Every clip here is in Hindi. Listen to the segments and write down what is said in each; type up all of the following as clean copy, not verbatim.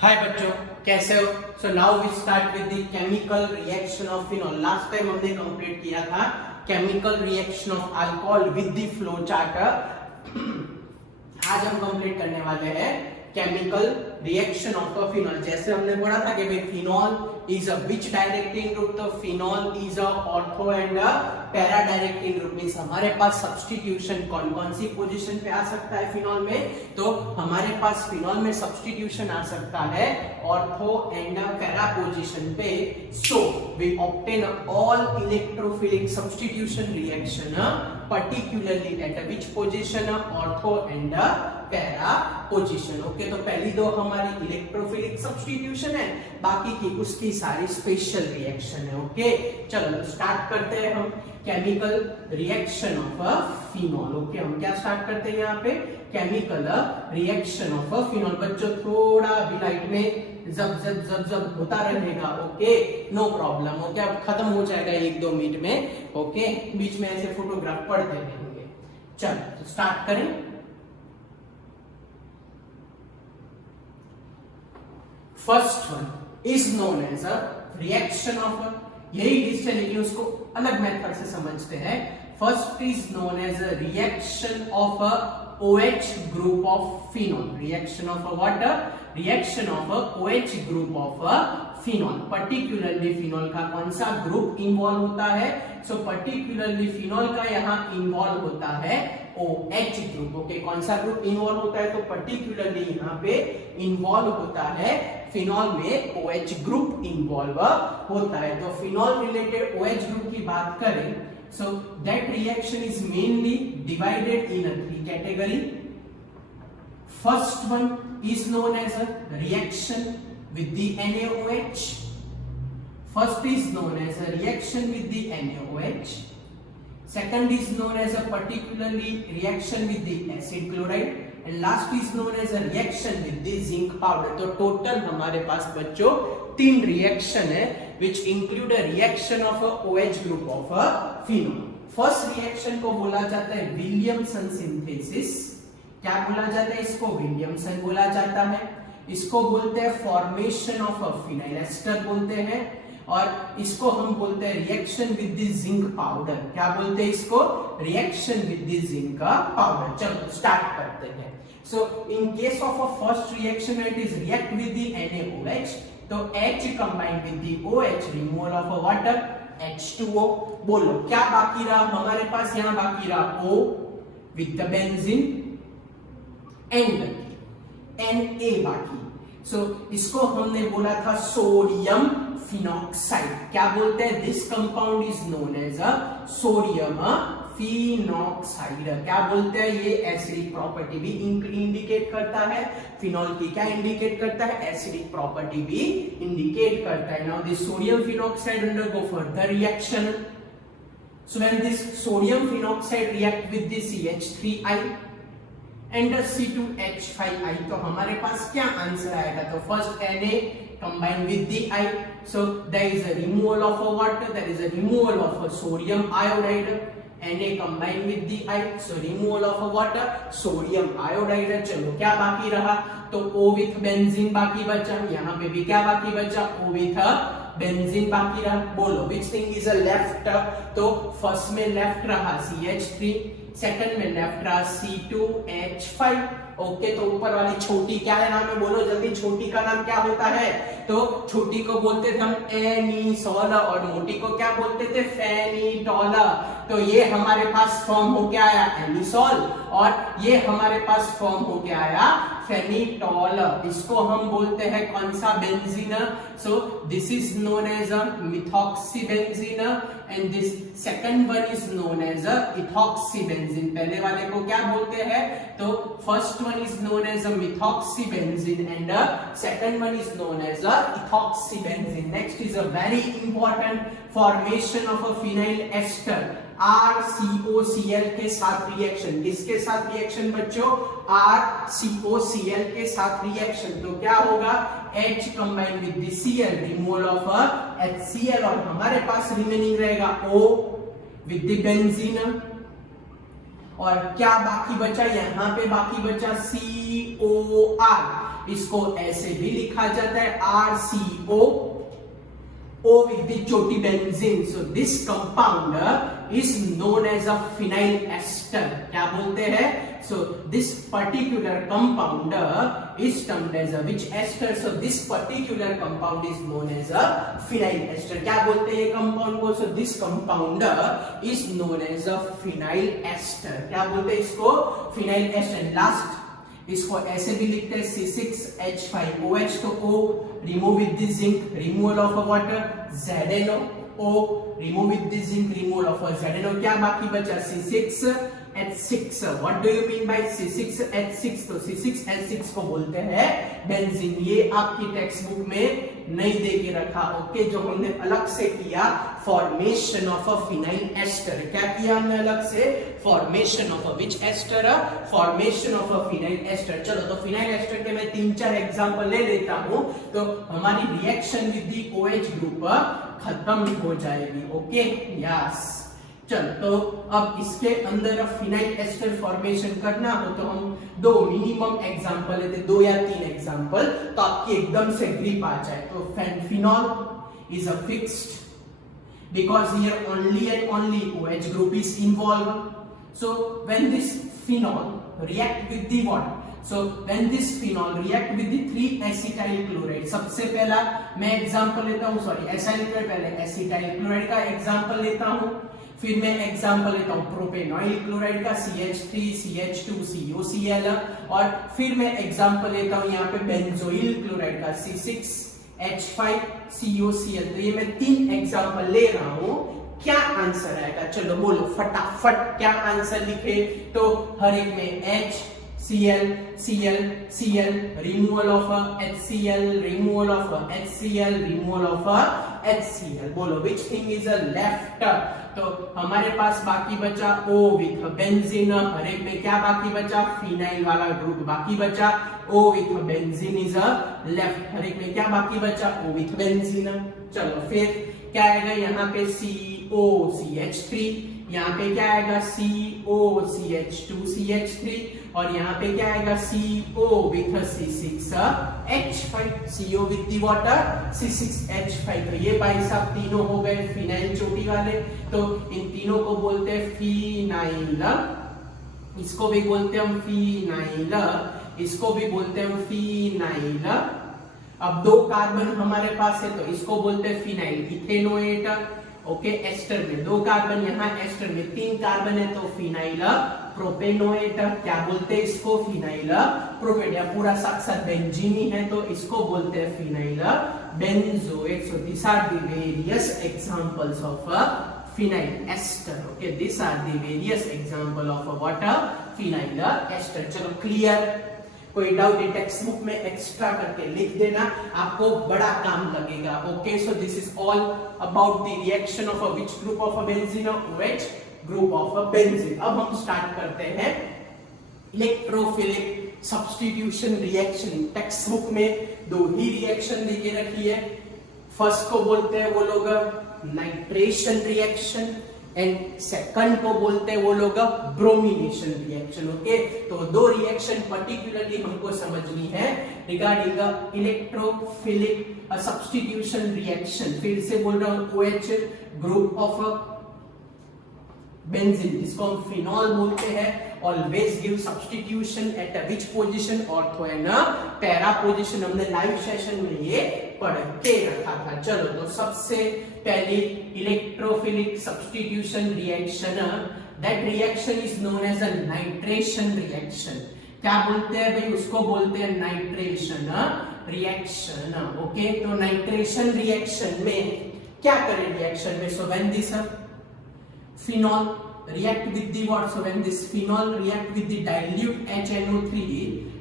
हाय बच्चों, कैसे हो? So now we start with the chemical reaction of phenol. Last time हमने कंप्लीट किया था chemical reaction of alcohol with the flow chart. आज हम कंप्लीट करने वाले हैं chemical reaction of a phenol. जैसे हमने पढ़ा था कि भाई phenol is a which directing group, तो phenol is a ortho and para directing group. Means हमारे पास सब्स्टिट्यूशन कौन कौन सी पोजीशन पे आ सकता है फिनॉल में, तो हमारे पास फिनॉल में सब्स्टिट्यूशन आ सकता है ऑर्थो एंड पैरा पोजीशन पे। So we obtain all electrophilic substitution reaction particularly at which position, ortho and para position. Okay, तो पहली दो हमारी इलेक्ट्रोफिलिक सब्स्टिट्यूशन है, बाकी की उसकी सारी स्पेशल रिएक्शन है। ओके, चलो स्टार्ट करते हैं हम chemical reaction of a phenol. Okay, हम क्या स्टार्ट करते हैं यहाँ पे chemical reaction of a phenol. बच्चों थोड़ा भी लाइट में जब जब जब जब होता रहेगा। Okay, no problem. ओके, अब खत्म हो जाएगा 1-2 मिनट में। ओके, बीच में ऐसे फोटोग्राफ पढ़ते रहेंगे। चलो तो स्टार्ट करें। First one is known as a reaction of, यही लिस्ट है लेकिन उसको अलग मेथड से समझते हैं। First is known as a reaction of a OH group of phenol. Reaction of a water, reaction of a OH group of a phenol. Particularly phenol का कौन सा ग्रुप इन्वॉल्व होता है? So particularly phenol का यहाँ इन्वॉल्व होता है OH ग्रुप। ओके, कौन सा ग्रुप इन्वॉल्व होता है? तो particularly यहाँ पे इन्वॉल्व होता है फिनॉल में OH ग्रुप इन्वॉल्व होता है। तो फिनॉल रिलेटेड OH ग्रुप की बात करें, so that reaction is mainly divided in a 3 category. First one is known as a reaction with the NaOH. First is known as a reaction with the NaOH. Second is known as a particularly reaction with the acid chloride. And last is known as a reaction with the zinc powder. तो total हमारे पास बच्चों 3 रिएक्शन है which include a reaction of a OH group of a phenol. First reaction को बोला जाता है विलियमसन सिंथेसिस। क्या बोला जाता है इसको? विलियमसन बोला जाता है। इसको बोलते हैं formation of a phenyl ester बोलते हैं, और इसको हम बोलते हैं reaction with the zinc powder. क्या बोलते हैं इसको? Reaction with the zinc powder. चलो स्टार्ट करते हैं। So in case of a first reaction it is react with the NaOH, तो H combined with the OH, removal of a water H2O। बोलो क्या बाकी रहा हमारे पास? यहां बाकी रहा O with the benzene and Na बाकी। सो इसको हमने बोला था सोडियम फिनॉक्साइड। क्या बोलते हैं? This compound is known as a sodium phenoxide. क्या बोलते हैं? ये एसिडिक प्रॉपर्टी भी इंडिकेट करता है। फिनॉल की क्या इंडिकेट करता है? एसिडिक प्रॉपर्टी भी इंडिकेट करता है। Now this sodium phenoxide undergo further reaction. So when this sodium phenoxide react with this CH3I and C2H5I, तो हमारे पास क्या आंसर आएगा? तो first Na combined with the I, so there is a removal of a water, there is a removal of a sodium iodide. Na combined with the I, so removal of a water, sodium iodide। चलो क्या बाकी रहा? तो O with benzene बाकी बचा। यहाँ पे भी क्या बाकी बचा? O with बेंजीन बाकी रहा। बोलो which thing is a left? तो फर्स्ट में लेफ्ट रहा CH3, सेकंड में लेफ्ट रहा C2H5। ओके, तो ऊपर वाली छोटी क्या है नाम है? बोलो जल्दी, छोटी का नाम क्या होता है? तो छोटी को बोलते थे हम एनीसोल, और मोटी को क्या बोलते थे? फेनिटोल। तो ये हमारे पास फॉर्म हो के आया एनीसोल, और ये हमारे पास फॉर्म हो के आया फेनिटोल। इसको हम बोलते हैं कौन सा? Benzene. So this is known as a methoxybenzene and this second one is known as a ethoxybenzene. पहले वाले को क्या बोलते हैं? तो first one is known as a methoxybenzene and second one is known as a ethoxybenzene. Next is a very important formation of a phenyl ester RCOCl के साथ रिएक्शन। किसके साथ रिएक्शन बच्चों? RCOCl के साथ रिएक्शन। तो क्या होगा? H combine with the Cl, removal of HCl, और हमारे पास रिमेनिंग रहेगा O विद द बेंजीन। और क्या बाकी बचा? यहाँ पे बाकी बचा C COR, इसको ऐसे भी लिखा जाता है RCO, O with the choti benzene. So this compound is known as a phenyl ester. क्या बोलते हैं? So this particular compound is termed as a which ester? So this particular compound is known as a phenyl ester. क्या बोलते हैं ये compound को? So this compound is known as a phenyl ester. क्या बोलते हैं इसको? Phenyl ester. Last इसको ऐसे भी लिखते हैं C6H5OH, तो O remove with the zinc, removal of a water, ZNO, O remove with the zinc, removal of a ZNO, क्या बाकी बचा? C6H6. What do you mean by C6H6? तो C6H6 को बोलते हैं बेंजीन. ये आपकी टेक्स्ट बुक में नहीं दे के रखा, ओके, जो हमने अलग से किया formation of a phenyl ester. क्या किया हमने अलग से? Formation of a which ester? Formation of a phenyl ester. चलो तो फिनाइल एस्टर के मैं 3-4 एग्जांपल ले लेता हूं, तो हमारी reaction with the OH group खत्म हो जाएगी. Okay, yes. चल तो अब इसके अंदर फिनाइल एस्टर फॉर्मेशन करना हो तो हम दो मिनिमम एग्जांपल लेते, 2 या 3 एग्जांपल, तो आपकी एकदम से ग्रिप आ जाए. तो phenol is a fixed because here only and only OH group is involved. So when this phenol react with the what? So when this phenol react with the 3-acetyl chloride, सबसे पहला मैं एग्जांपल लेता हूँ, सॉरी एसाइल क्लोराइड, पहले एसिटाइल क्लोराइड का एग्जांपल लेता हूँ, फिर मैं एग्जांपल लेता हूँ प्रोपेनॉइल क्लोराइड का CH3 CH2 COCl, और फिर मैं एग्जांपल लेता हूँ यहाँ पे बेंजोइल क्लोराइड का C6H5 COCl. तो ये मैं 3 एग्जांपल ले रहा हूँ. क्या आंसर आएगा? चलो बोलो फटाफट क्या आंसर लिखे. तो हर एक में H Cl Cl Cl, removal of HCl, removal of HCl, removal of HCl. बोलो which thing is a left? तो हमारे पास बाकी बचा O with benzene. हर एक में क्या बाकी बचा? फिनाइल वाला ग्रुप बाकी बचा. O with benzene is a left. हर एक में क्या बाकी बचा? O with benzene. चलो फिर क्या आएगा यहाँ पे? COCH3, यहाँ पे क्या आएगा? COCH2CH3, और यहाँ पे क्या आएगा? CO with C6H5, CO with the water C6H5. तो ये भाई साहब तीनों हो गए फिनाइल चोटी वाले. तो इन तीनों को बोलते हैं फिनाइल, इसको भी बोलते हैं हम फिनाइल, इसको भी बोलते हैं हम फिनाइल. अब 2 कार्बन हमारे पास है तो इसको बोलते हैं फिनाइल इथेनोएट. ओके, एस्टर में 2 कार्बन, यहाँ एस्टर में 3 कार्बन है तो फिनाइल प्रोपेनोएट. क्या बोलते हैं इसको? Phenyl propane. या पूरा साक्षात बेंजीन ही है तो इसको बोलते हैं phenyl benzoate. So this are the various examples of phenyl ester. Okay, this are the various example of water phenyl ester. चलो क्लियर? कोई डाउट है टेक्स्ट बुक में एक्स्ट्रा करके लिख देना, आपको बड़ा काम लगेगा. Okay, so this is all about the reaction of a which group of a benzene? OH group of a benzene. अब हम स्टार्ट करते हैं electrophilic substitution reaction. Text book में 2 ही रिएक्शन दी रखी है. फर्स्ट को बोलते हैं वो लोग नाइट्रेशन रिएक्शन, एंड सेकंड को बोलते हैं वो लोग ब्रोमिनेशन रिएक्शन. ओके, तो 2 रिएक्शन पर्टिकुलरली हमको समझनी है रिगार्डिंग इलेक्ट्रोफिलिक सब्स्टिट्यूशन रिएक्शन. फिर से बोल रहा हूं, OH ग्रुप ऑफ बेंजीन, जिसको हम फिनॉल बोलते हैं, always give substitution eight which position? Ortho and para position. हमने लाइव सेशन में ये पढ़ के रखा था. चलो तो सबसे पहली electrophilic substitution reaction, that reaction is known as a nitration reaction. क्या बोलते हैं भाई? उसको बोलते हैं नाइट्रेशन रिएक्शन. ओके, तो नाइट्रेशन रिएक्शन में क्या करें रिएक्शन में? So when this phenol react with the what? So when this phenol react with the dilute HNO3,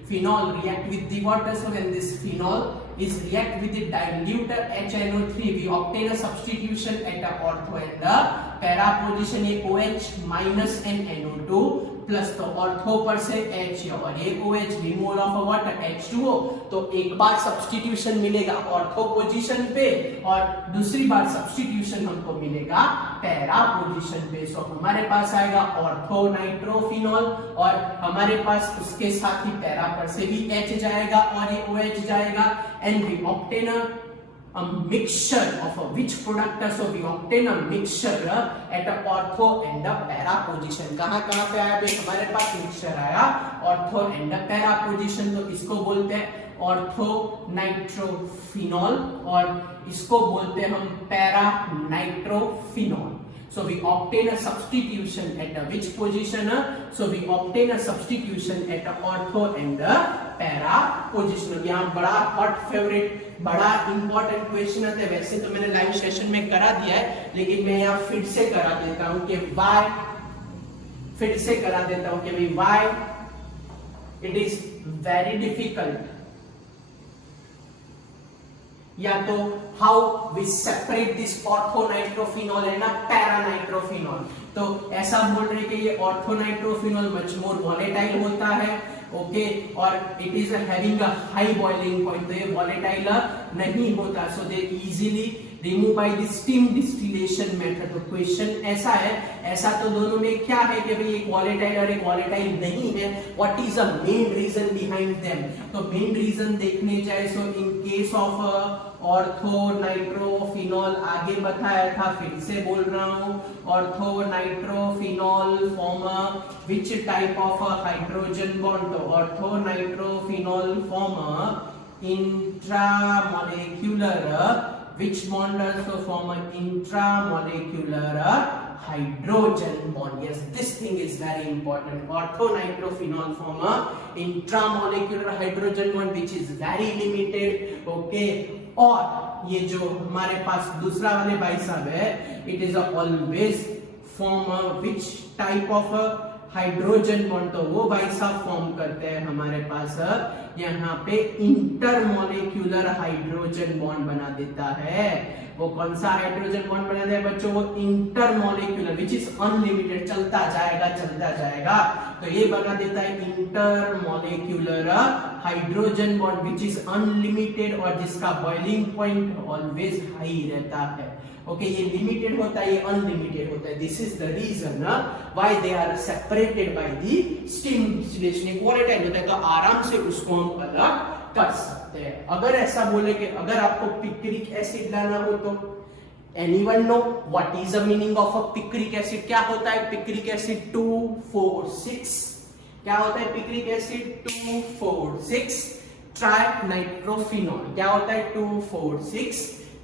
phenol react with the water. So when this phenol is react with the dilute HNO3, we obtain a substitution at the ortho and the para position, a OH minus and NO2 plus तो ऑर्थो पर से H और एक OH, removal of water H2O, तो एक बार सब्स्टिट्यूशन मिलेगा ऑर्थो पोजीशन पे और दूसरी बार सब्स्टिट्यूशन हमको मिलेगा पैरा पोजीशन पे। सो हमारे पास आएगा ऑर्थो नाइट्रोफिनॉल और हमारे पास उसके साथ ही पैरा पर से भी H जाएगा और ये OH जाएगा and we obtain a mixture of which product, so we obtain a mixture at a ortho and a para position। कहाँ पे आया भाई हमारे पास मिक्सचर आया ऑर्थो एंड पैरा पोजीशन, तो इसको बोलते हैं ऑर्थो नाइट्रोफिनॉल और इसको बोलते हैं हम para nitrophenol. So we obtain a substitution at which position? So we obtain a substitution at ortho and para position। यहाँ बड़ा हॉट फेवरेट बड़ा इंपॉर्टेंट क्वेश्चन है, वैसे तो मैंने लाइव सेशन में करा दिया है लेकिन मैं यहाँ फिर से करा देता हूँ कि why, फिर से करा देता हूँ कि why it is very difficult, या तो how we separate this ortho nitrophenol and para nitrophenol. तो ऐसा बोल रहे कि ये ऑर्थोनाइट्रोफिनॉल मच मोर वॉलेटाइल होता है, ओके, और it is having a high boiling point, तो ये वॉलेटाइल नहीं होता, so they easily remove by the steam distillation method. तो क्वेश्चन ऐसा है, ऐसा तो दोनों में क्या है कि भाई एक वॉलेटाइल और एक वॉलेटाइल नहीं है, what is the main reason behind them. तो मेन रीजन देखने जाए so in case of ortho nitrophenol आगे बताया था, फिर से बोल रहा हूं, ortho nitrophenol form which type of hydrogen bond, तो ortho nitrophenol form intramolecular which bond also form an intramolecular hydrogen bond। Yes, this thing is very important, orthonitrophenol form a intramolecular hydrogen bond which is very limited, okay। और ये जो हमारे पास दूसरा वाले भाई साहब है, it is always form a which type of hydrogen bond, तो वो भाई साहब फॉर्म करते हैं हमारे पास यहाँ पे इंटरमोलेक्युलर हाइड्रोजन बॉन्ड बना देता है। वो कौन सा हाइड्रोजन बॉन्ड बना देता है बच्चों, वो इंटरमोलेक्युलर विच इज अनलिमिटेड, चलता जाएगा। तो ये बना देता है intermolecular hydrogen bond which is unlimited और जिसका बॉइलिंग पॉइंट ऑलवेज हाई रहता है, ओके। ये लिमिटेड होता है, ये अनलिमिटेड होता है। This is the reason why they are separated by the steam distillation. एक वॉलेटाइल होता है तो आराम से उसको हम अलग कर सकते हैं। अगर ऐसा बोले कि अगर आपको पिक्रिक एसिड लाना हो तो anyone know what is the meaning of a picric acid? क्या होता है पिक्रिक एसिड? 2,4,6। क्या होता है पिक्रिक एसिड? 2,4,6 ट्राइनाइट्रोफिनॉल। क्या होता है? 2,4,6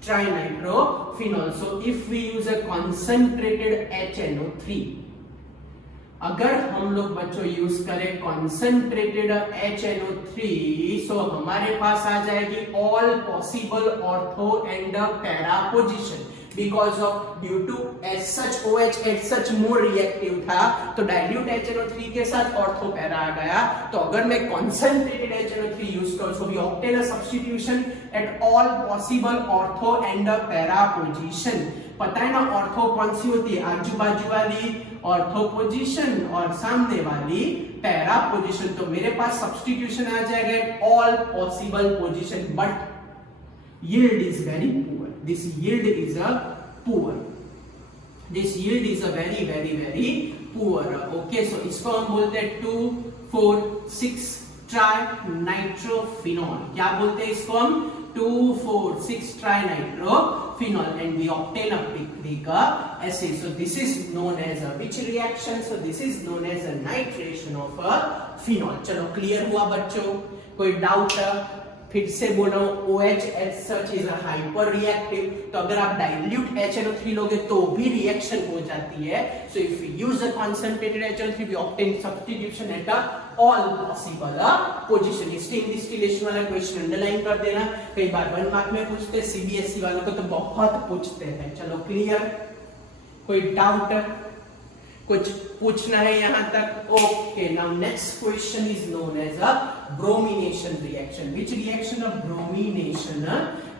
trinitrophenol। So if we use a concentrated HNO3, अगर हम लोग बच्चों यूज करें कॉन्सेंट्रेटेड HNO3, सो हमारे पास आ जाएगी all possible ortho and para position, because of due to as such OH as such more reactive था, तो डाइल्यूट HNO3 के साथ ऑर्थो पैरा आ गया। तो अगर मैं कॉन्सेंट्रेटेड HNO3 यूज करूं, so we obtain a substitution at all possible ortho and para position. पता है ना ऑर्थो कौन सी होती है? आजू बाजू वाली ऑर्थो पोजीशन और सामने वाली पैरा पोजीशन। तो मेरे पास सब्स्टिट्यूशन आ जाएगा eight all possible position, but yield is very poor, this yield is a poor, this yield is a very very very poor, okay। so इसको हम बोलते हैं 2,4,6 ट्राइनाइट्रोफिनॉल। क्या बोलते हैं इसको हम? 2,4,6 trinitrophenol and we obtain a picric acid। so this is known as a which reaction? so this is known as a nitration of a phenol। चलो क्लियर हुआ बच्चों? कोई डाउट? फिर से बोल रहा हूं OH as such is a hyper reactive, तो अगर आप dilute HNO3 लोगे तो भी रिएक्शन हो जाती है। so if we use a concentrated HNO3 we obtain substitution at all possible position। Steam distillation वाला क्वेश्चन अंडरलाइन कर देना, कई बार 1 मार्क में पूछते हैं, CBSE वालों को तो बहुत पूछते हैं। चलो क्लियर? कोई डाउट? कुछ पूछना है यहां तक? Okay, now next question is known as a bromination reaction. Which reaction? A bromination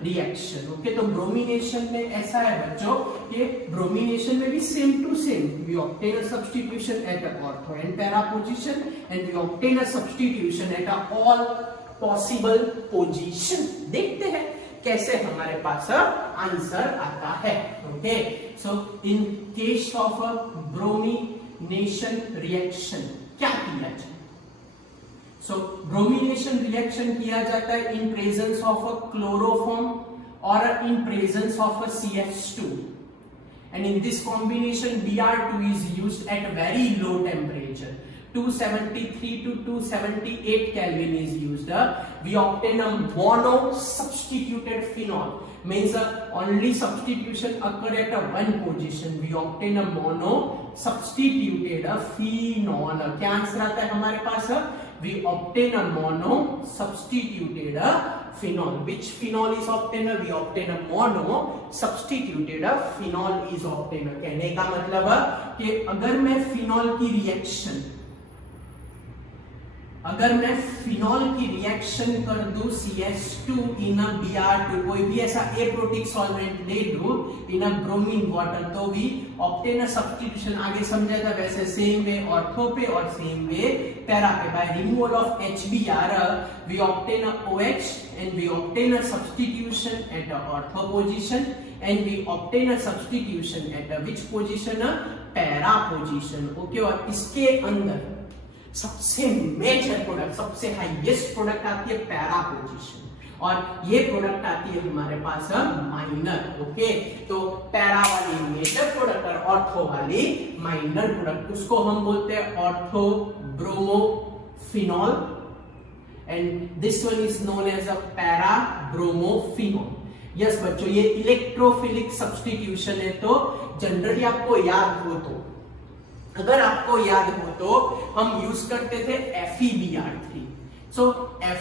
reaction. Okay, तो ब्रोमिनेशन में ऐसा है बच्चों कि ब्रोमिनेशन में भी same to same we obtain a substitution at ortho and para position and we obtain a substitution at all possible position. देखते हैं कैसे हमारे पास आंसर आता है. Okay, so in case of a bromination reaction क्या किया जाए? सो ब्रोमिनेशन रिएक्शन किया जाता है in presence of a chloroform और in presence of a CH2, and in this combination Br2 is used at very low temperature. 273 to 278 Kelvin is used. We obtain a mono substituted phenol. Means only substitution occur at a one position. We obtain a mono substituted phenol. क्या आंसर आता है हमारे पास? We obtain a mono substituted phenol. Which phenol is obtained? We obtain a mono substituted phenol is obtained. कहने का मतलब कि अगर मैं फिनॉल की रिएक्शन कर दूं CH2 इन अ Br2, कोई भी ऐसा एप्रोटिक सॉल्वेंट ले दूं इन अ ब्रोमीन वाटर, तो वी ऑब्टेन अ सब्स्टिट्यूशन. आगे समझा था वैसे सेम वे ऑर्थो पे और सेम वे पैरा पे. By removal of HBr we obtain a OH and we obtain a substitution at the ortho position and we obtain a substitution at the which position? Para position. Okay, और इसके अंदर सबसे मेजर प्रोडक्ट, सबसे हाईएस्ट प्रोडक्ट आती है पैरा पोजीशन और ये प्रोडक्ट आती है हमारे पास माइनर. ओके, तो पैरा वाली मेजर प्रोडक्ट और ऑर्थो वाली माइनर प्रोडक्ट, उसको हम बोलते हैं ortho bromophenol and this one is known as a para bromophenol. Yes बच्चों, ये इलेक्ट्रोफिलिक सब्स्टिट्यूशन है. तो जनरली आपको याद हो तो, अगर आपको याद हो तो हम यूज करते थे FeBr3. सो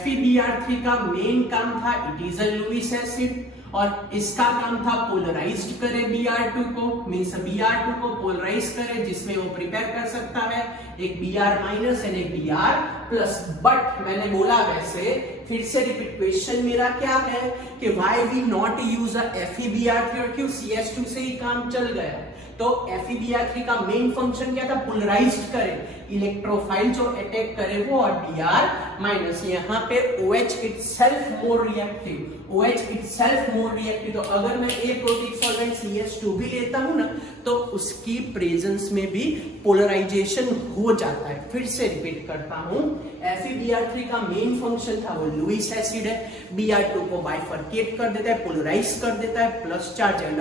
FeBr3 का मेन काम था, it is a Lewis acid और इसका काम था पोलराइज्ड करे Br2 को. मींस Br2 को पोलराइज करे जिसमें वो प्रिपेयर कर सकता है एक Br माइनस एंड एक Br प्लस. बट मैंने बोला वैसे फिर से रिपीट, क्वेश्चन मेरा क्या है कि why we not use a FeBr3 और क्यों CH2 से ही काम चल गया. तो FeBr3 का मेन फंक्शन क्या था? पोलराइज्ड करे, इलेक्ट्रोफाइल जो अटैक करे वो, और Br माइनस. यहाँ पे OH itself more reactive, OH itself more reactive. तो अगर मैं एक प्रोटिक सॉल्वेंट CH2 भी लेता हूं ना तो उसकी प्रेजेंस में भी पोलराइजेशन हो जाता है. फिर से रिपीट करता हूं, FeBr3 का मेन फंक्शन था वो लुईस एसिड है, Br2 को बाइफरकेट कर देता है, पोलराइज कर देता है, plus charge and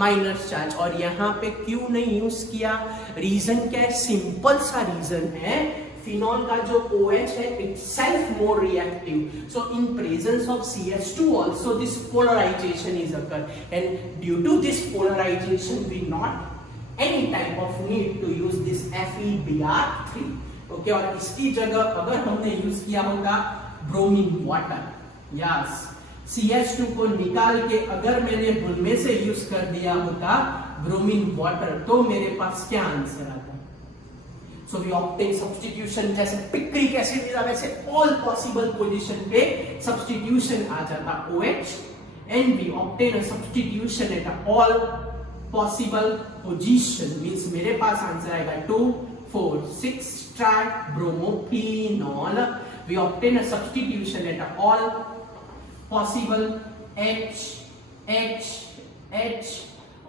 minus charge. और यहाँ पे क्यों नहीं यूज किया? रीजन क्या है? सिंपल सा रीजन है, फिनॉल का जो OH है itself more reactive, so in presence of CH2 also this polarization is occur, and due to this polarization we not any type of need to use this FeBr3. Okay, और इसकी जगह अगर हमने यूज किया होगा ब्रोमीन वाटर, यस, CH2 को निकाल के अगर मैंने उनमें से यूज कर दिया होता ब्रोमीन वाटर, तो मेरे पास क्या आंसर आता? So we obtain substitution, जैसे पिक्रिक एसिड था वैसे all possible position पे substitution आ जाता OH, and we obtain a substitution at all possible position. means मेरे पास आंसर आएगा 2, 4, 6 try bromophenol. We obtain a substitution at all possible H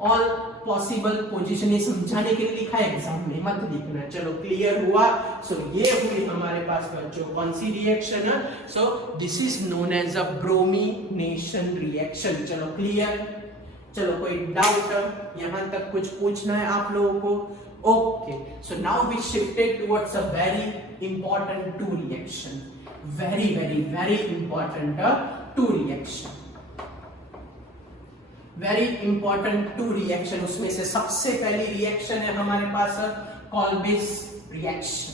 all possible position. ये समझाने के लिए लिखा है, एग्जाम में मत लिखना. चलो क्लियर हुआ. सो ये हुई हमारे पास बच्चों कौन सी reaction? So this is known as a bromination reaction. चलो क्लियर. चलो कोई डाउट यहां तक कुछ पूछना है आप लोगों को? Okay, so now we shifted towards a very important two reaction. Very very very important two reaction. Very important two reaction. उसमें से सबसे पहली रिएक्शन है हमारे पास कॉल्बिस रिएक्शन.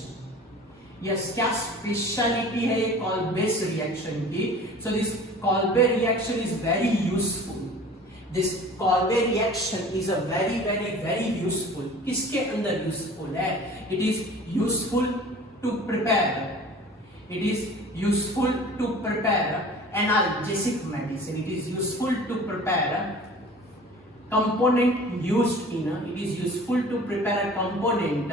यस, क्या स्पेशलिटी है ये कॉल्बिस रिएक्शन की? So this Kolbe reaction is very useful. This Kolbe reaction is a very very very useful. किसके अंदर यूजफुल है? It is useful to prepare it is useful to prepare analgesic medicine. It is useful to prepare component used in it is useful to prepare a component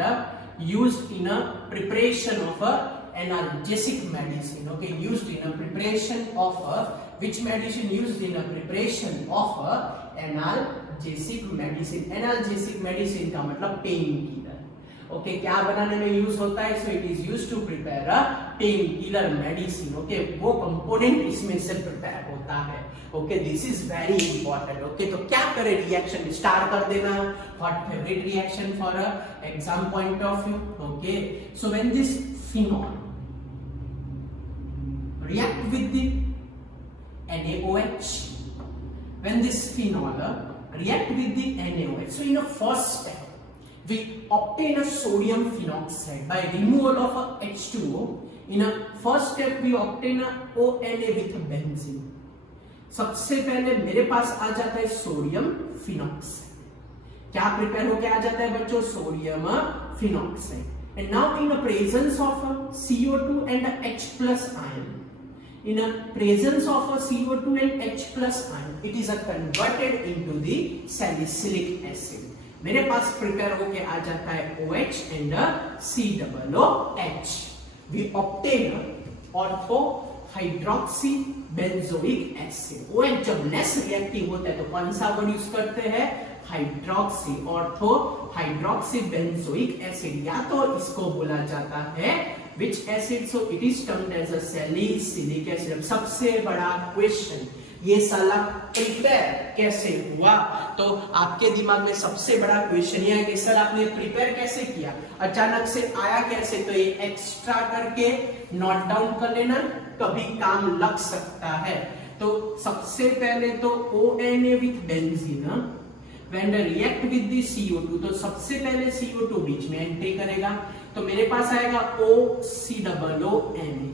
used in a preparation of a analgesic medicine. Okay, used in a preparation of a which medicine? Used in a preparation of a analgesic medicine. Analgesic medicine का मतलब पेन किलर. ओके, क्या बनाने में यूज होता है? So it is used to prepare a pain killer medicine. Okay, वो कंपोनेंट इसमें से प्रिपेयर होता है. Okay, this is very important. Okay, तो क्या करें? रिएक्शन स्टार्ट कर देना. What favourite reaction for a exam point of view. Okay, so when this phenol react with the NaOH, when this phenol react with the NaOH, so in a first step we obtain a sodium phenoxide by removal of a H2O. In a first step we obtain a ONA with a benzene. सबसे पहले मेरे पास आ जाता है सोडियम फिनॉक्साइड. क्या प्रिपेयर होके आ जाता है बच्चों? Sodium phenoxide. And now in the presence of a CO2 and a H plus ion, in a presence of a CO2 and H plus ion, it is converted into the salicylic acid. मेरे पास प्रिपेयर होके आ जाता है OH and COOH. We obtain ortho hydroxy benzoic acid. OH जब लेस रिएक्टिव होता है तो कौन सा वर्ड यूज करते हैं? Hydroxy, ortho hydroxy benzoic acid. या तो इसको बोला जाता है which acid? So it is termed as a salicylic acid. सबसे बड़ा क्वेश्चन, ये साला प्रिपेयर कैसे हुआ? तो आपके दिमाग में सबसे बड़ा क्वेश्चन ये है कि सर आपने प्रिपेयर कैसे किया, अचानक से आया कैसे? तो ये एक्स्ट्रा करके नोट डाउन कर लेना, कभी काम लग सकता है. तो सबसे पहले तो ONA with benzene when they react with the CO2, तो सबसे पहले CO2 बीच में एंट्री करेगा. तो मेरे पास आएगा OCOONA.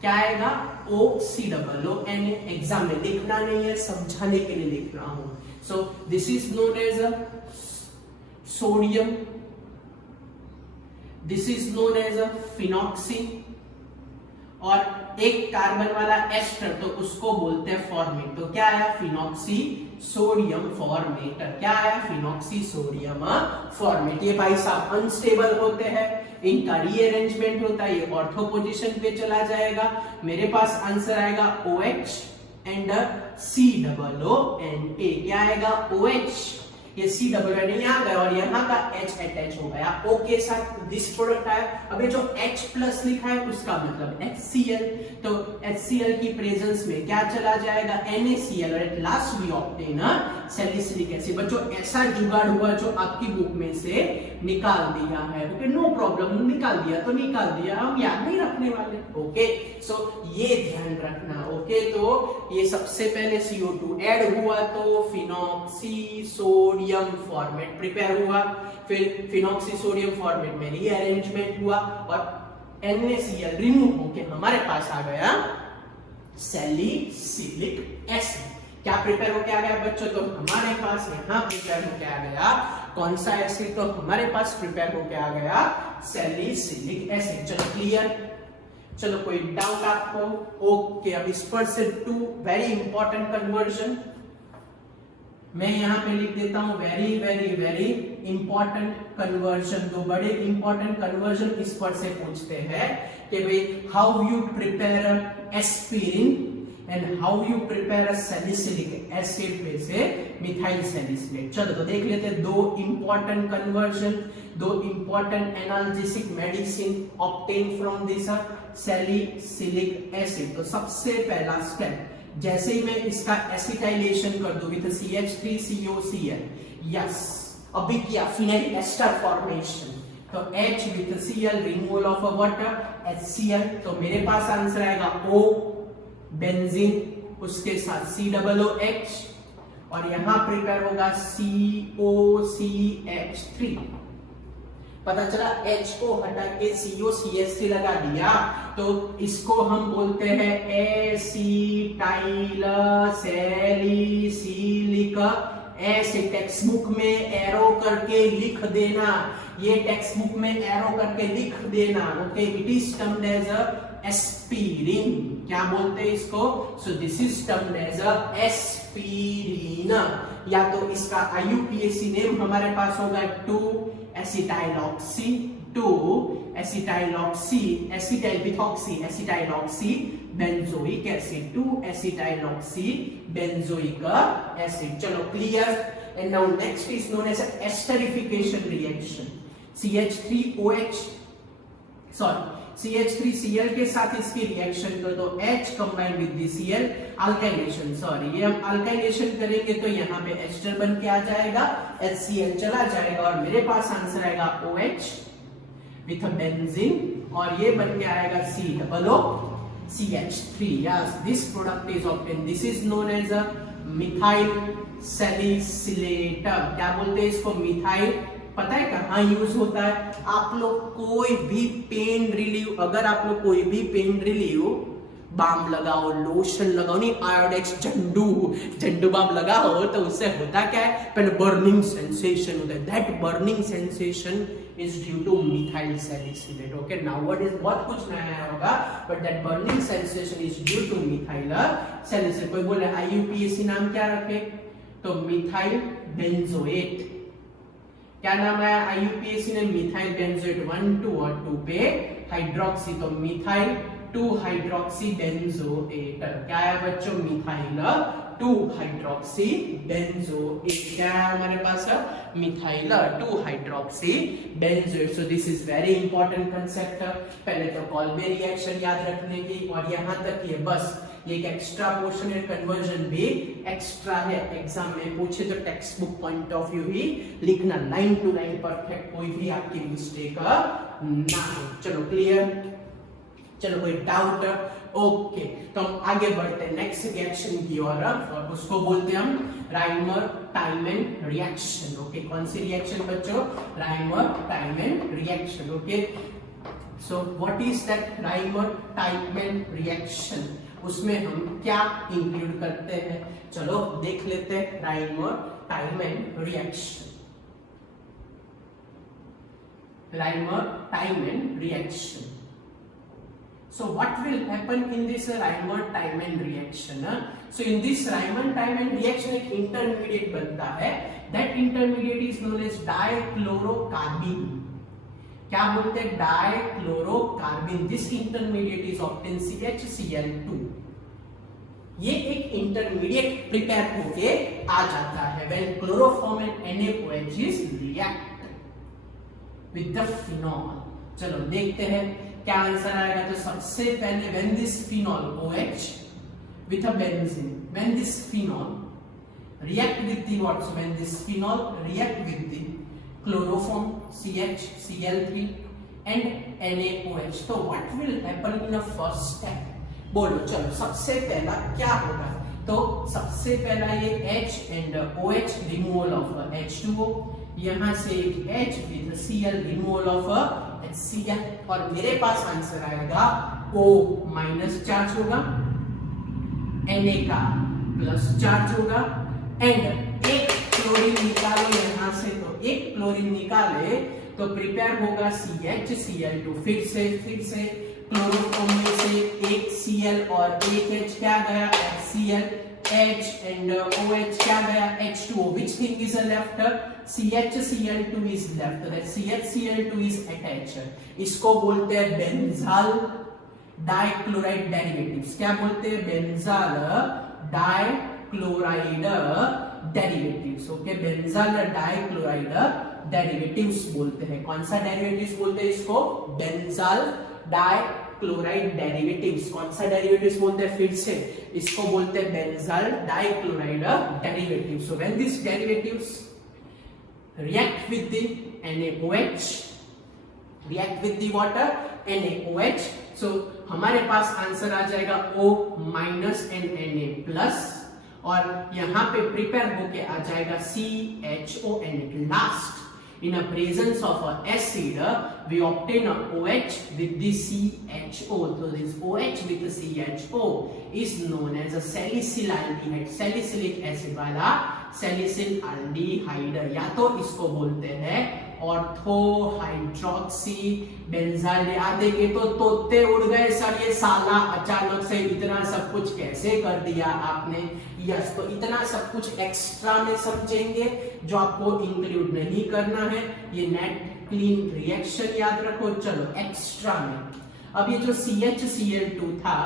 क्या आएगा? OCOONA. एग्जाम में लिखना नहीं है, समझाने के लिए लिख रहा हूं. So this is known as a sodium, this is known as a phenoxy, और एक कार्बन वाला एस्टर तो उसको बोलते हैं फॉर्मेट. तो क्या आया? Phenoxy sodium formatter. क्या आया? Phenoxy sodium format. ये भाई साहब अनस्टेबल होते हैं, इनका रीअरेंजमेंट होता है, ये ऑर्थो पोजीशन पे चला जाएगा. मेरे पास आंसर आएगा OH एंड COONA. क्या आएगा? OH, ये COONA यहाँ गया और यहाँ का H अटैच हो गया. O के साथ दिस प्रोडक्ट आया. अब ये जो H प्लस लिखा है उसका मतलब HCl. तो HCl की प्रेजेंस में क्या चला जाएगा? NaCl. और at last we obtain salicylic acid. बच्चों ऐसा जुगाड़ हुआ जो आपकी बुक में से निकाल दिया है. ओके, नो प्रॉब्लम, निकाल दिया तो निकाल दिया, हम याद नहीं रखने वाले. ओके, सो ये ध्यान रखना. ओके, तो ये सबसे पहले CO2 ऐड हुआ तो फिनॉक्सी सोडियम फॉर्मेट प्रिपेयर हुआ. फिर फिनॉक्सी सोडियम फॉर्मेट में रीअरेंजमेंट हुआ और NaCl रिमूव होके हमारे पास आ गया सैलिसिलिक एसिड. क्या प्रिपेयर होके आ गया बच्चों? तो हमारे पास यहाँ प्रिपेयर होके आ गया कौन सा एसिड? तो हमारे पास प्रिपेयर होके आ गया सैलिसिलिक एसिड. चलो क्लियर? चलो कोई डाउट आपको? ओके, अब इस पर से 2 वेरी इंपॉर्टेंट कन्वर्जन मैं यहाँ पे लिख देता हूँ. Very very very important conversion. 2 बड़े इंपॉर्टेंट कन्वर्जन इस पर से पूछते हैं कि भाई how you prepare aspirin and how you prepare salicylic acid पे से मिथाइल सैलिसिलेट. चलो तो देख लेते हैं 2 important conversion, 2 important analgesic medicine obtain from this salicylic acid. तो सबसे पहला स्टेप, जैसे ही मैं इसका एसिटाइलेशन कर दूं विद CH3COCl, यस अभी किया फिनाइल एस्टर फॉर्मेशन. तो H with Cl removal of a water HCl. तो मेरे पास आंसर आएगा O बेंजीन, उसके साथ COOH और यहां प्रिपेयर होगा COCH3. पता चला H को हटा के COCH3 लगा दिया तो इसको हम बोलते हैं acetyl salicylic acid. Text book में एरो करके लिख देना, ये टेक्स्ट बुक में एरो करके लिख देना. Okay, it is termed as aspirin. क्या बोलते हैं इसको? So this is termed as a aspirin. या तो इसका IUPAC नेम हमारे पास होगा two acetyloxy, two acetyloxy, acetyloxy benzoic acid, two acetyloxy benzoic acid. चलो clear. And now next is known as esterification reaction. CH3OH sorry CH3Cl के साथ इसकी रिएक्शन कर दो, H combine with the Cl, alkylation. Sorry, ये हम अल्काइलेशन करेंगे तो यहाँ पे एस्टर बन के आ जाएगा, HCl चला जाएगा और मेरे पास आंसर आएगा OH विथ अ बेंजीन और ये बन के आएगा COOCH3। Yes, this product is obtain, this is known as a methyl salicylate. क्या बोलते हैं इसको? मिथाइल। पता है कहाँ यूज होता है? आप लोग कोई भी पेन रिलीव, अगर आप लोग कोई भी पेन रिलीव बाम लगाओ, लोशन लगाओ, नहीं आयोडेक्स झंडू बाम लगाओ तो उससे होता क्या है? पहले बर्निंग सेंसेशन होता है। That burning sensation is due to methyl salicylate. Okay, now what is, बहुत कुछ नया होगा, but that burning sensation is due to methyl salicylate. कोई बोले IUPAC नाम क्या रखे? तो मिथाइल बेंजोएट। क्या नाम है IUPAC ने? मिथाइल बेंजोएट 1, 2 और 2 पे हाइड्रोक्सी, तो मिथाइल 2 हाइड्रोक्सी बेंजोएट। क्या है बच्चों? Methyl 2 hydroxy benzoate. क्या है हमारे पास? Methyl 2 hydroxy benzoate. So this is very important concept. पहले तो कॉल्बे रिएक्शन याद रखने की, और यहाँ तक ये बस ये एक एक्स्ट्रा पोर्शन है, कन्वर्जन भी एक्स्ट्रा है। एग्जाम में पूछे तो text book point of view ही लिखना, लाइन टू लाइन परफेक्ट, कोई भी आपकी मिस्टेक ना हो। चलो क्लियर। चलो कोई डाउट? ओके, तो हम आगे बढ़ते हैं नेक्स्ट रिएक्शन की ओर, और उसको बोलते हैं हम राइमर-टाइमन रिएक्शन। ओके, कौन सी रिएक्शन बच्चों? राइमर-टाइमन reaction. Okay, so what is that राइमर-टाइमन reaction? उसमें हम क्या इंक्लूड करते हैं? चलो देख लेते हैं राइमर-टाइमन reaction. Reimer-Tiemann reaction. So what will happen in this Reimer-Tiemann reaction? So in this Reimer-Tiemann reaction एक intermediate बनता है. That intermediate is known as dichlorocarbene. क्या बोलते हैं? Dichlorocarbene. This intermediate is obtained CHCl2. ये एक इंटरमीडिएट प्रिपेयर होके आ जाता है when chloroform and NaOH is react with the phenol. चलो देखते हैं क्या आंसर आएगा. तो सबसे पहले when this phenol OH with a benzene, when this phenol react with the what? So when this phenol react with the chloroform CHCl3 and NaOH, so what will happen in the first step? बोलो. चलो सबसे पहला क्या होगा? तो सबसे पहला ये H and OH removal of H2O, यहां से एक H with Cl removal of HCl, और मेरे पास आंसर आएगा O माइनस चार्ज होगा, Na का प्लस चार्ज होगा, एंड एक क्लोरीन निकालो यहां से. तो एक क्लोरीन निकाले तो प्रिपेयर होगा CHCl2. फिर से क्लोरोफॉर्म में से एक Cl और एक H क्या गया? HCl, H and OH क्या गया? H2O. Which thing is left? CHCl2 is left. That CHCl2 is attached. इसको बोलते हैं बेंजाल डाइक्लोराइड डेरिवेटिव्स. क्या बोलते हैं? Benzal dichloride derivatives. Okay, benzal dichloride derivatives बोलते हैं. कौन सा डेरिवेटिव्स बोलते हैं इसको? Benzal dichloride derivatives. कौन सा डेरिवेटिव्स बोलते हैं? फिर से इसको बोलते हैं benzal dichloride derivatives. So when this derivatives react with the NaOH, react with the water NaOH, so हमारे पास आंसर आ जाएगा O minus and Na plus, और यहाँ पे प्रिपेयर होके आ जाएगा CHO. and last in a presence of a acid we obtain a OH with the CHO. So this OH with the CHO is known as a salicylaldehyde. salicylic acid वाला सैलिसिल एल्डिहाइड, या तो इसको बोलते हैं ऑर्थो हाइड्रोक्सी बेंजाइल। याद देंगे तो तोते उड़ गए सर, ये साला अचानक से इतना सब कुछ कैसे कर दिया आपने। यस, तो इतना सब कुछ एक्स्ट्रा में समझेंगे जो आपको इंक्लूड नहीं करना है। ये नेट क्लीन रिएक्शन याद रखो। चलो एक्स्ट्रा में, अब ये जो CHCl2 था,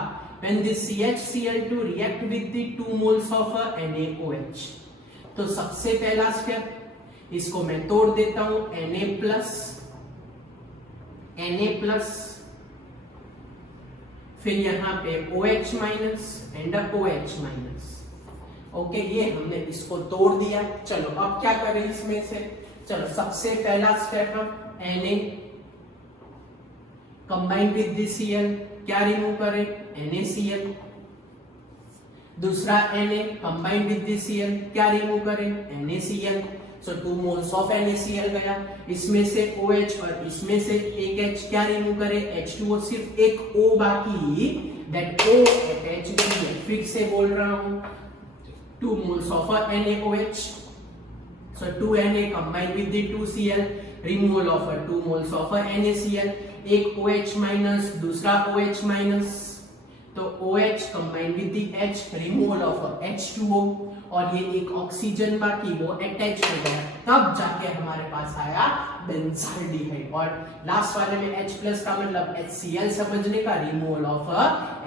when this CHCl2 react with the 2 moles of NaOH, तो सबसे पहला स्टेप, इसको मैं तोड़ देता हूं, Na+, फिर यहां पे OH- एंड OH-। ओके, ये हमने इसको तोड़ दिया। चलो अब क्या करें इसमें से, चलो सबसे पहला step, Na combine with the Cl, क्या रिमूव करें, NaCl। दूसरा Na combine with the Cl, क्या रिमूव करें, NaCl। So 2 moles of NaCl गया, इसमें से OH और इसमें से एक H, क्या रिमूव करें, H2O, सिर्फ एक O बाकी, दैट OH नहीं है। फिर से बोल रहा हूं, 2 moles of NaOH, so 2 Na combined with the 2 Cl, removal of 2 moles of NaCl, एक OH-, दूसरा OH-, तो OH combined with the H, removal of H2O, और ये एक ऑक्सीजन बाकी, वो अटैच हो गया, तब जाके हमारे पास आया बेंजाल्डिहाइड। और लास्ट वाले में H+ का मतलब HCl समझने का, रिमूवल ऑफ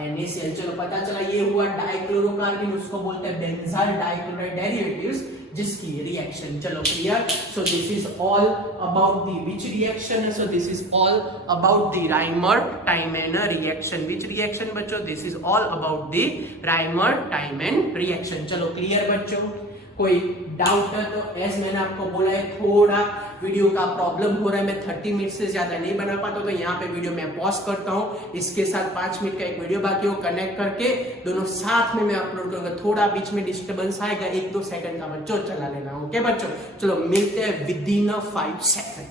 NaCl। चलो पता चला ये हुआ डाइक्लोरोकार्बन, उसको बोलते हैं बेंजाल डाइक्लोराइड डेरिवेटिव्स, जिसकी रिएक्शन। चलो clear. So this is all about the which reaction, so this is all about the Reimer Tiemann reaction. Which reaction बच्चों, this is all about the Reimer Tiemann reaction. चलो क्लियर बच्चों, कोई डाउट है तो, एज मैंने आपको बोला है थोड़ा वीडियो का प्रॉब्लम हो रहा है, मैं 30 मिनट से ज्यादा नहीं बना पाता, तो यहाँ पे वीडियो मैं पॉज करता हूँ, इसके साथ 5 मिनट का एक वीडियो बाकी हो, कनेक्ट करके दोनों साथ में मैं अपलोड करूंगा। थोड़ा बीच में डिस्टर्बेंस आएगा, 1-2 सेकंड का बच्चों चला लेना। ओके बच्चों, चलो मिलते हैं विदिन 5 सेकंड।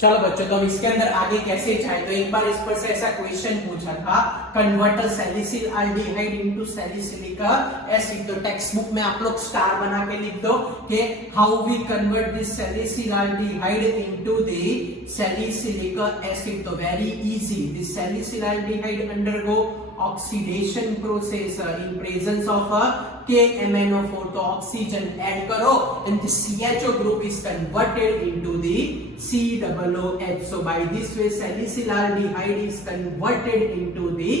चलो बच्चों, तो इसके अंदर आगे कैसे जाए, तो एक बार इस पर से ऐसा क्वेश्चन पूछा था, convert salicyl aldehyde into salicylic acid. तो टेक्स्ट बुक में आप लोग स्टार बना के लिख दो कि how we convert this salicyl aldehyde into the salicylic acid. तो very easy, this salicyl aldehyde undergo oxidation process in presence of KMnO4, तो ऑक्सीजन ऐड करो and the CHO group is converted into the COOH. So by this way salicylaldehyde is converted into the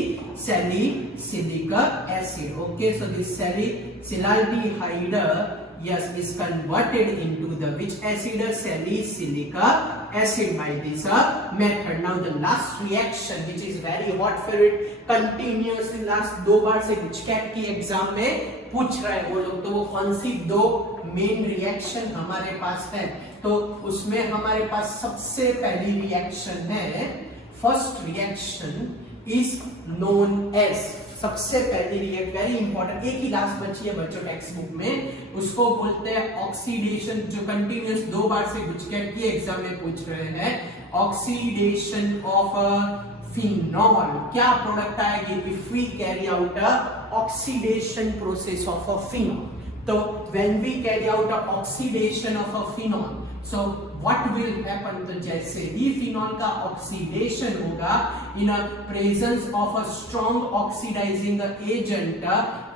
salicylic acid. Okay, so this salicylaldehyde yes is converted into the which acid, salicylic acid, by this method. Now the last reaction which is very hot favorite, continuously last 2 बार से which कैट की एग्जाम में पूछ रहा है वो लोग, तो वो कौन सी 2 मेन रिएक्शन हमारे पास है, तो उसमें हमारे पास सबसे पहली रिएक्शन है, first reaction is known as, सबसे पहली रिएक्ट, वेरी इंपॉर्टेंट, एक ही लास्ट बची है बच्चों टेक्स्ट बुक में, उसको बोलते हैं ऑक्सीडेशन, जो कंटिन्यूअस 2 बार से गुजकेट की एग्जाम में पूछ रहे हैं, ऑक्सीडेशन ऑफ फिनॉल। क्या प्रोडक्ट आएगी if we carry out a oxidation process of a phenol. तो when we carry out a oxidation of a phenol, so what will happen, तो जैसे ही फिनॉल का ऑक्सीडेशन होगा in a presence of a strong oxidising agent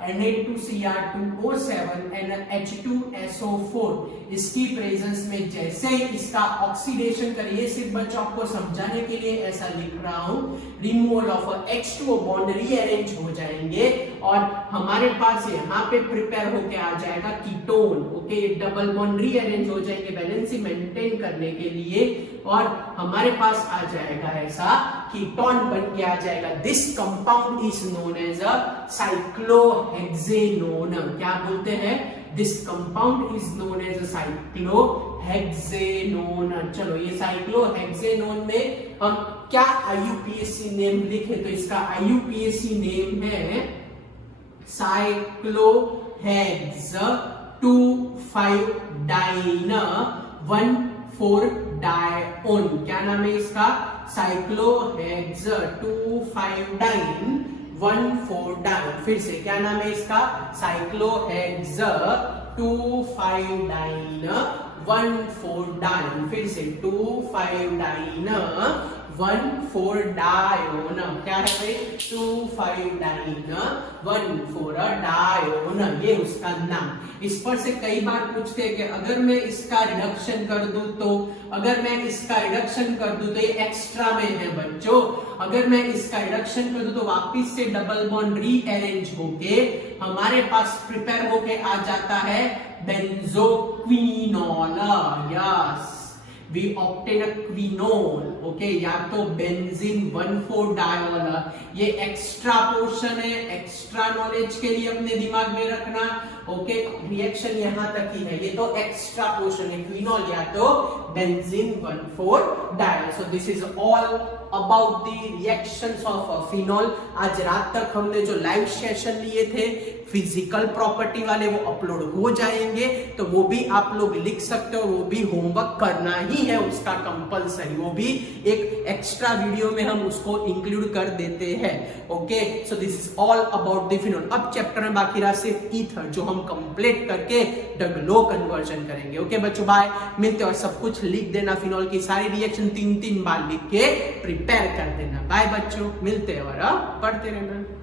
Na2Cr2O7 and H2SO4, इसकी प्रेजेंस में जैसे इसका ऑक्सीडेशन करिए, सिर्फ बच्चों आपको समझाने के लिए ऐसा लिख रहा हूं, removal of H2O bond rearrange हो जाएंगे और हमारे पास यहाँ पे प्रिपेयर होके आ जाएगा ketone. Okay, double bond rearrange हो जाएंगे बैलेंसी मेंटेन करने के लिए और हमारे पास आ जाएगा ऐसा कीटोन बन के आ जाएगा। This compound is known as a cyclohexanone. क्या बोलते हैं, this compound is known as a cyclohexanone. चलो ये साइक्लोहेक्सेनोन में हम क्या IUPAC नेम लिखे, तो इसका IUPAC नेम है साइक्लोहेक्स 2,5-डाइन 1,4-डायोन। क्या नाम है इसका, साइक्लोहेक्स 2,5-डाइन 1,4-डायोन। फिर से क्या नाम है इसका, साइक्लोहेक्स 2,5 डाइन 1,4 डाइन, फिर से 2,5 डाइन 1,4 डायोन, क्या है भाई 2,5 डाइन 1,4 डायोन, ये उसका नाम। इस पर से कई बार पूछते हैं कि अगर मैं इसका रिडक्शन कर दूं तो, अगर मैं इसका रिडक्शन कर दूं तो ये एक्स्ट्रा में है बच्चों, अगर मैं इसका रिडक्शन कर दूं तो वापिस से डबल बॉन्ड रीअरेंज होके हमारे पास प्रिपेयर होके आ जाता है benzoquinol, yes we obtain a quinol, okay, या तो बेंजीन 1,4 डायोल, ये एक्स्ट्रा पोर्शन है, एक्स्ट्रा नॉलेज के लिए अपने दिमाग में रखना, ओके, रिएक्शन यहां तक ही है, ये तो एक्स्ट्रा पोर्शन है, क्विनोल या तो benzene 1,4 diol. So this is all about the reactions of phenol. आज रात तक हमने जो लाइव सेशन लिए थे फिजिकल प्रॉपर्टी वाले वो अपलोड हो जाएंगे, तो वो भी आप लोग लिख सकते हो, वो भी होमवर्क करना ही है उसका कंपलसरी, वो भी एक एक्स्ट्रा वीडियो में हम उसको इंक्लूड कर देते हैं, okay. So this is all about the phenol. अब चैप्टर में बाकी रहा सिर्फ ईथर, जो हम कंप्लीट करके डगलो कन्वर्जन करेंगे, ओके बच्चों, बाय, मिलते हैं। और सब कुछ लिख देना, फिनोल की सारी रिएक्शन 3-3 बार लिख के प्रिपेयर कर देना। बाय बच्चों, मिलते हैं और पढ़ते रहना।